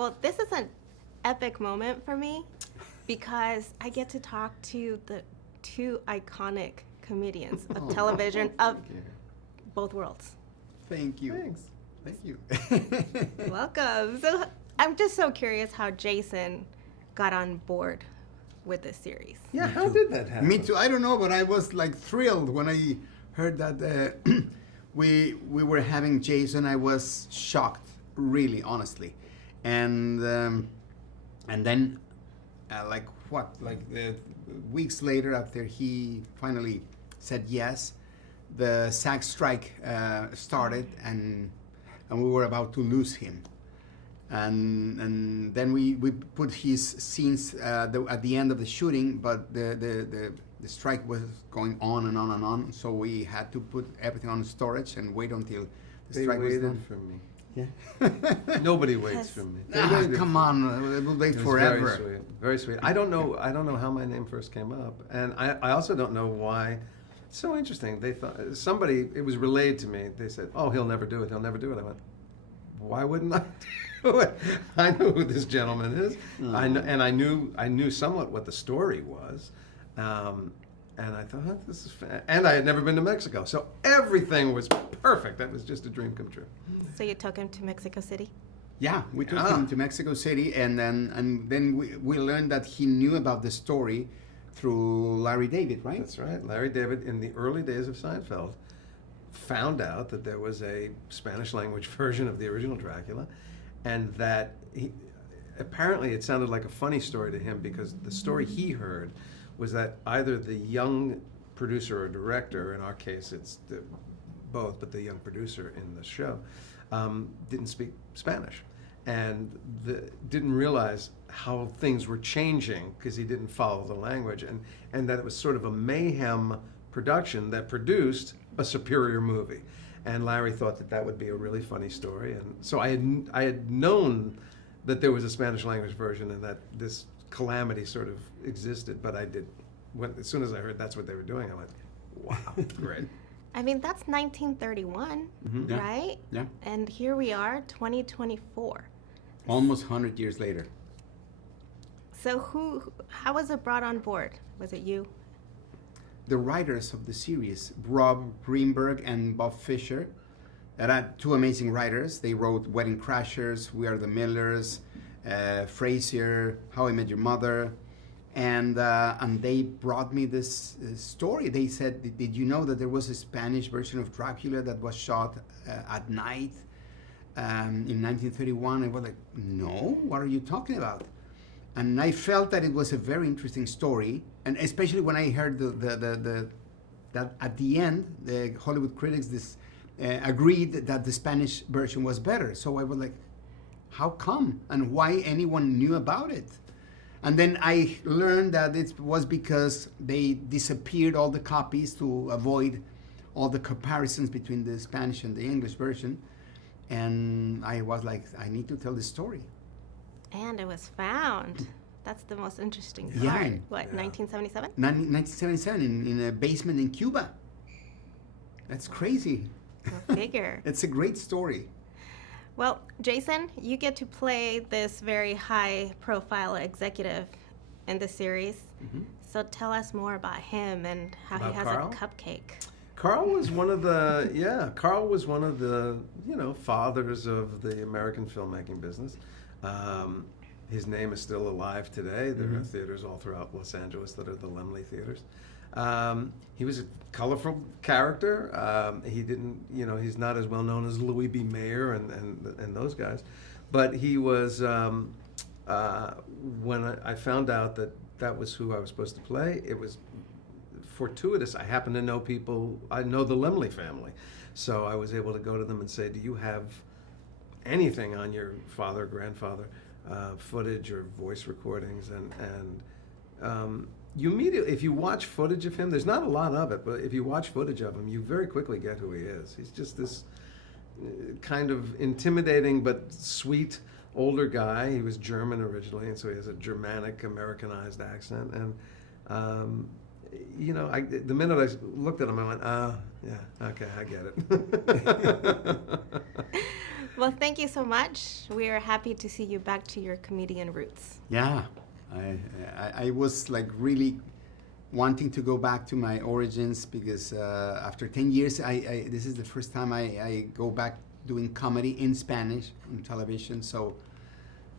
Well, this is an epic moment for me because I get to talk to the two iconic comedians of television of both worlds. Thank you. Thanks. Thank you. Welcome. So I'm just so curious how Jason got on board with this series. Yeah, how did that happen? Me too. I don't know, but I was like thrilled when I heard that we were having Jason. I was shocked, really, honestly, and then like weeks later, after he finally said yes, the SAG strike started, and we were about to lose him. And then we put his scenes at the end of the shooting, but the strike was going on and on and on, so we had to put everything on storage and wait until the strike was done. For me. Yeah. Nobody waits for me. Come on, it will wait forever. Very sweet. Very sweet. I don't know how my name first came up, and I also don't know why. It's so interesting. They thought it was relayed to me. They said, "Oh, he'll never do it. He'll never do it." I went, "Why wouldn't I do it? I know who this gentleman is. I knew somewhat what the story was." And I thought, this is and I had never been to Mexico, so everything was perfect. That was just a dream come true. So you took him to Mexico City? Yeah, we took him to Mexico City, and then we learned that he knew about the story through Larry David, right? That's right. Larry David, in the early days of Seinfeld, found out that there was a Spanish language version of the original Dracula, and that apparently it sounded like a funny story to him because the story he heard was that either the young producer or director, in our case it's both, but the young producer in the show, didn't speak Spanish and didn't realize how things were changing because he didn't follow the language, and that it was sort of a mayhem production that produced a superior movie. And Larry thought that would be a really funny story, and so I had known that there was a Spanish language version and that this calamity sort of existed, but as soon as I heard that's what they were doing, I went, wow, great. I mean, that's 1931, right? Yeah. And here we are, 2024. Almost 100 years later. So how was it brought on board? Was it you? The writers of the series, Rob Greenberg and Bob Fisher, that are two amazing writers. They wrote Wedding Crashers, We Are the Millers, Frasier, How I Met Your Mother, and they brought me this story. They said, "Did you know that there was a Spanish version of Dracula that was shot at night in 1931?" I was like, "No, what are you talking about?" And I felt that it was a very interesting story, and especially when I heard that at the end, the Hollywood critics agreed that the Spanish version was better. So I was like, how come? And why anyone knew about it? And then I learned that it was because they disappeared all the copies to avoid all the comparisons between the Spanish and the English version. And I was like, I need to tell the story. And it was found. That's the most interesting part. Yeah. What, 1977? 1977 in a basement in Cuba. That's crazy. Go figure. It's a great story. Well, Jason, you get to play this very high-profile executive in the series. So tell us more about him and how he has Carl? a cupcake. Carl was one of the fathers of the American filmmaking business. His name is still alive today. There are theaters all throughout Los Angeles that are the Laemmle theaters. He was a colorful character. He didn't, he's not as well known as Louis B. Mayer and those guys, but he was. When I found out that was who I was supposed to play, it was fortuitous. I happen to know people. I know the Laemmle family, so I was able to go to them and say, "Do you have anything on your father or grandfather, footage or voice recordings?" And you immediately, if you watch footage of him, there's not a lot of it, but if you watch footage of him, you very quickly get who he is. He's just this kind of intimidating but sweet older guy. He was German originally, and so he has a Germanic Americanized accent. And the minute I looked at him, I went, yeah, okay, I get it. Well, thank you so much. We are happy to see you back to your comedian roots. Yeah, I was like really wanting to go back to my origins because after 10 years, this is the first time I go back doing comedy in Spanish on television. So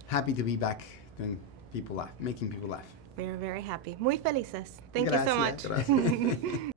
happy to be back doing people laugh, making people laugh. We are very happy. Muy felices. Thank you so Gracias. much. Gracias.